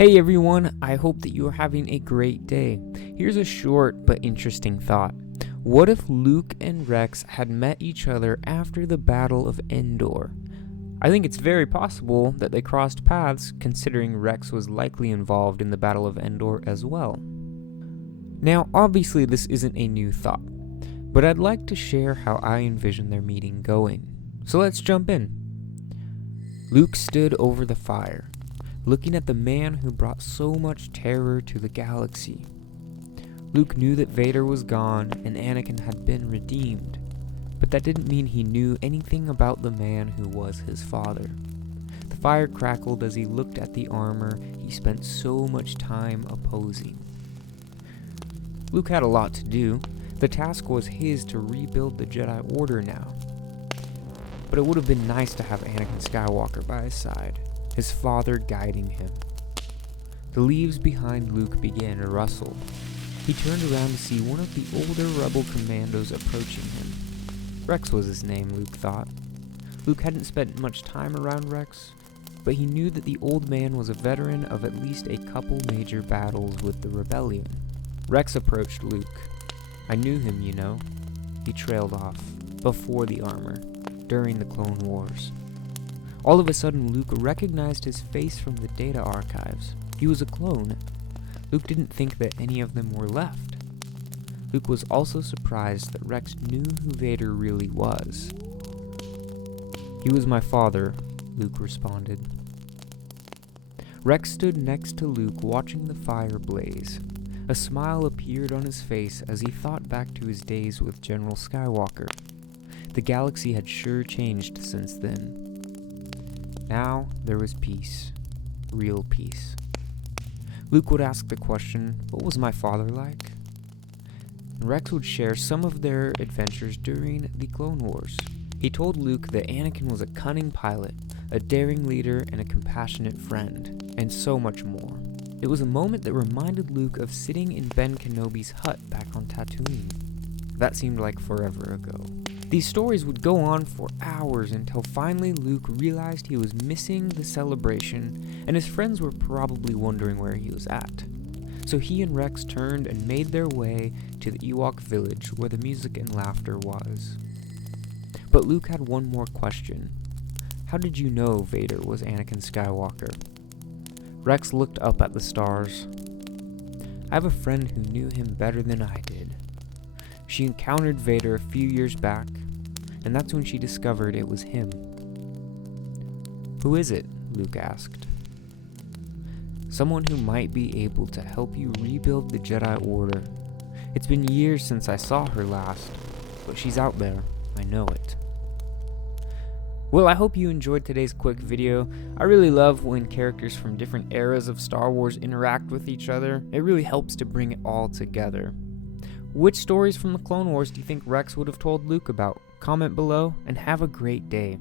Hey everyone, I hope that you are having a great day. Here's a short but interesting thought. What if Luke and Rex had met each other after the Battle of Endor? I think it's very possible that they crossed paths, considering Rex was likely involved in the Battle of Endor as well. Now, obviously this isn't a new thought, but I'd like to share how I envision their meeting going. So let's jump in. Luke stood over the fire, looking at the man who brought so much terror to the galaxy. Luke knew that Vader was gone and Anakin had been redeemed, but that didn't mean he knew anything about the man who was his father. The fire crackled as he looked at the armor he spent so much time opposing. Luke had a lot to do. The task was his to rebuild the Jedi Order now. But it would have been nice to have Anakin Skywalker by his side, his father guiding him. The leaves behind Luke began to rustle. He turned around to see one of the older rebel commandos approaching him. Rex was his name, Luke thought. Luke hadn't spent much time around Rex, but he knew that the old man was a veteran of at least a couple major battles with the rebellion. Rex approached Luke. I knew him, you know. He trailed off, before the armor, during the Clone Wars. All of a sudden, Luke recognized his face from the data archives. He was a clone. Luke didn't think that any of them were left. Luke was also surprised that Rex knew who Vader really was. He was my father, Luke responded. Rex stood next to Luke watching the fire blaze. A smile appeared on his face as he thought back to his days with General Skywalker. The galaxy had sure changed since then. Now there was peace. Real peace. Luke would ask the question, what was my father like? And Rex would share some of their adventures during the Clone Wars. He told Luke that Anakin was a cunning pilot, a daring leader, and a compassionate friend, and so much more. It was a moment that reminded Luke of sitting in Ben Kenobi's hut back on Tatooine. That seemed like forever ago. These stories would go on for hours until finally Luke realized he was missing the celebration, and his friends were probably wondering where he was at. So he and Rex turned and made their way to the Ewok village where the music and laughter was. But Luke had one more question. How did you know Vader was Anakin Skywalker? Rex looked up at the stars. I have a friend who knew him better than I did. She encountered Vader a few years back, and that's when she discovered it was him. Who is it? Luke asked. Someone who might be able to help you rebuild the Jedi Order. It's been years since I saw her last, but she's out there. I know it. Well, I hope you enjoyed today's quick video. I really love when characters from different eras of Star Wars interact with each other. It really helps to bring it all together. Which stories from the Clone Wars do you think Rex would have told Luke about? Comment below and have a great day.